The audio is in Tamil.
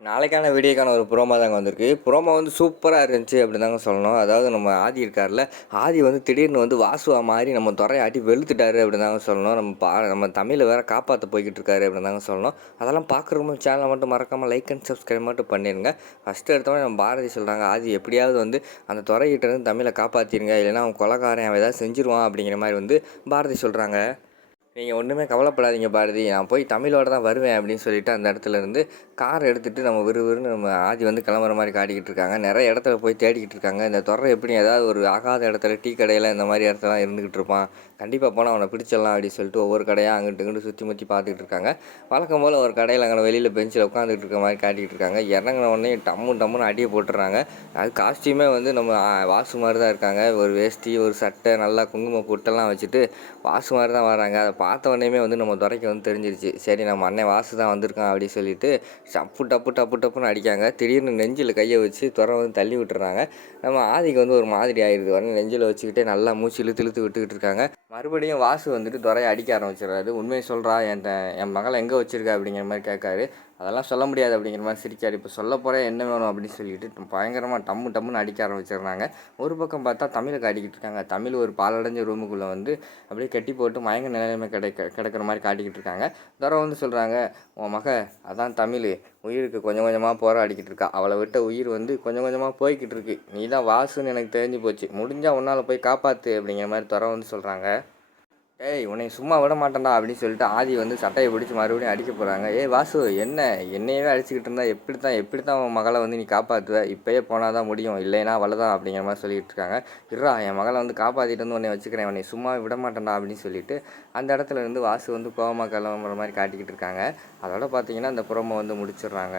நாளைக்கான வீடியோக்கான ஒரு ப்ரோமோ தாங்க வந்திருக்கு. ப்ரோமோ வந்து சூப்பராக இருந்துச்சு அப்படி தாங்க சொல்லணும். அதாவது நம்ம ஆதி இருக்கார்ல ஆதி வந்து திடீர்னு வந்து வாசுவா மாதிரி நம்ம துறையாட்டி வெளுத்துட்டாரு அப்படி தாங்க சொல்லணும். நம்ம பா நம்ம தமிழை வேற காப்பாற்ற போய்கிட்டு இருக்காரு அப்படி தாங்க சொல்லணும். அதெல்லாம் பார்க்குறவங்க சேனலை மட்டும் மறக்காமல் லைக் அண்ட் சப்ஸ்கிரைப் மட்டும் பண்ணிடுங்க ஃபஸ்ட்டு எடுத்தவொடனே நம்ம பாரதி சொல்கிறாங்க ஆதி எப்படியாவது வந்து அந்த துறையிட்டேருந்து தமிழை காப்பாற்றிடுங்க இல்லைன்னா அவன் கொலகாரன் அவன் ஏதாவது செஞ்சிருவான் அப்படிங்கிற மாதிரி வந்து பாரதி சொல்கிறாங்க நீங்கள் ஒன்றுமே கவலைப்படாதீங்க பாரதி. நான் போய் தமிழோட தான் வருவேன் அப்படின்னு சொல்லிட்டு அந்த இடத்துல இருந்து கார் எடுத்துகிட்டு நம்ம விறுவிறுன்னு நம்ம ஆதி வந்து கிளம்புற மாதிரி காட்டிக்கிட்டு இருக்காங்க. நிறைய இடத்துல போய் தேடிக்கிட்டு இருக்காங்க. இந்த தொடரை எப்படி ஏதாவது ஒரு ஆகாத இடத்துல டீ கடையில் இந்த மாதிரி இடத்துல இருந்துக்கிட்டு இருப்பான். கண்டிப்பாக போனால் அவனை பிடிச்சிடலாம் அப்படின்னு சொல்லிட்டு ஒவ்வொரு கடையாக அங்கிட்டு இங்கிட்டு சுற்றி முற்றி பார்த்துக்கிட்டு இருக்காங்க. வழக்கம் போல் ஒரு கடையில் அங்கே வெளியில் பெஞ்சில் உட்காந்துட்டு இருக்க மாதிரி காட்டிக்கிட்டு இருக்காங்க. இறங்கின உடனே டம்மு டம்முன்னு அடியை போட்டுறாங்க அது காஸ்டியூமே வந்து நம்ம வாசு மாதிரி தான் இருக்காங்க. ஒரு வேஷ்டி ஒரு சட்டை நல்லா குங்கும பொட்டெல்லாம் வச்சுட்டு வாசு மாதிரி தான் வராங்க. அதை பார்த்த உடனேமே வந்து நம்ம துறைக்கு வந்து தெரிஞ்சிருச்சு. சரி நம்ம அண்ணன் வாசு தான் வந்திருக்கான் அப்படின்னு சொல்லிட்டு டப்பு டப்பு டப்பு டப்புன்னு அடிக்காங்க. திடீர்னு நெஞ்சில் கையை வச்சு துறை வந்து தள்ளி விட்டுறாங்க. நம்ம ஆதிக்கு வந்து ஒரு மாதிரி ஆயிடுது. உடனே நெஞ்சில் வச்சுக்கிட்டே நல்லா மூச்சு இழுத்து இழுத்து விட்டுக்கிட்டு இருக்காங்க. மறுபடியும் வாசு வந்துட்டு துறையை அடிக்க ஆரம்பிச்சிடுறாரு. உண்மையை சொல்கிறா என் என் மகளை எங்கே வச்சுருக்கா அப்படிங்கிற மாதிரி கேட்காரு. அதெல்லாம் சொல்ல முடியாது அப்படிங்கிற மாதிரி சிரிக்காரு. இப்போ சொல்ல போகிற என்ன வேணும் அப்படின்னு சொல்லிட்டு பயங்கரமாக டம்மு டம்முன்னு அடிக்க ஆரம்பிச்சிடுறாங்க. ஒரு பக்கம் பார்த்தா தமிழுக்கு அடிக்கிட்டு இருக்காங்க. தமிழ் ஒரு பாலடைஞ்ச ரூமுக்குள்ளே வந்து அப்படியே கட்டி போட்டு மயங்க நிலைமை கிடைக்க கிடக்கிற மாதிரி காட்டிக்கிட்டு இருக்காங்க. துறை வந்து சொல்கிறாங்க உன் மக அதான் தமிழ். உயிருக்கு கொஞ்சம் கொஞ்சமாக போராடிக்கிட்டு இருக்கா. அவளை விட்ட உயிர் வந்து கொஞ்சம் கொஞ்சமாக போய்கிட்டு இருக்கு. நீ தான் வாசுன்னு எனக்கு தெரிஞ்சு போச்சு. முடிஞ்சால் உன்னால் போய் காப்பாற்று அப்படிங்கிற மாதிரி துறை வந்து சொல்கிறாங்க ஏய் உன்னை சும்மா விட மாட்டேன்டா அப்படின்னு சொல்லிட்டு ஆதி வந்து சட்டையை பிடிச்சி மறுபடியும் அடிக்க போகிறாங்க ஏய் வாசு என்ன? என்னையவே அடிச்சுக்கிட்டு இருந்தா எப்படி தான் எப்படி தான் உன் மகளை வந்து நீ காப்பாற்றுவ இப்போயே போனால் தான் முடியும். இல்லைனா வளதான் அப்படிங்கிற மாதிரி சொல்லிட்டு இருக்காங்க. இருறா என் மகளை வந்து காப்பாற்றிட்டு வந்து உன்னை வச்சுக்கிறேன். உன்னை சும்மா விட மாட்டேன்டா அப்படின்னு சொல்லிட்டு அந்த இடத்துல இருந்து வாசு வந்து கோவமாக கிளம்புற மாதிரி காட்டிக்கிட்டு இருக்காங்க. அதோட பார்த்தீங்கன்னா அந்த புறமை வந்து முடிச்சிடுறாங்க.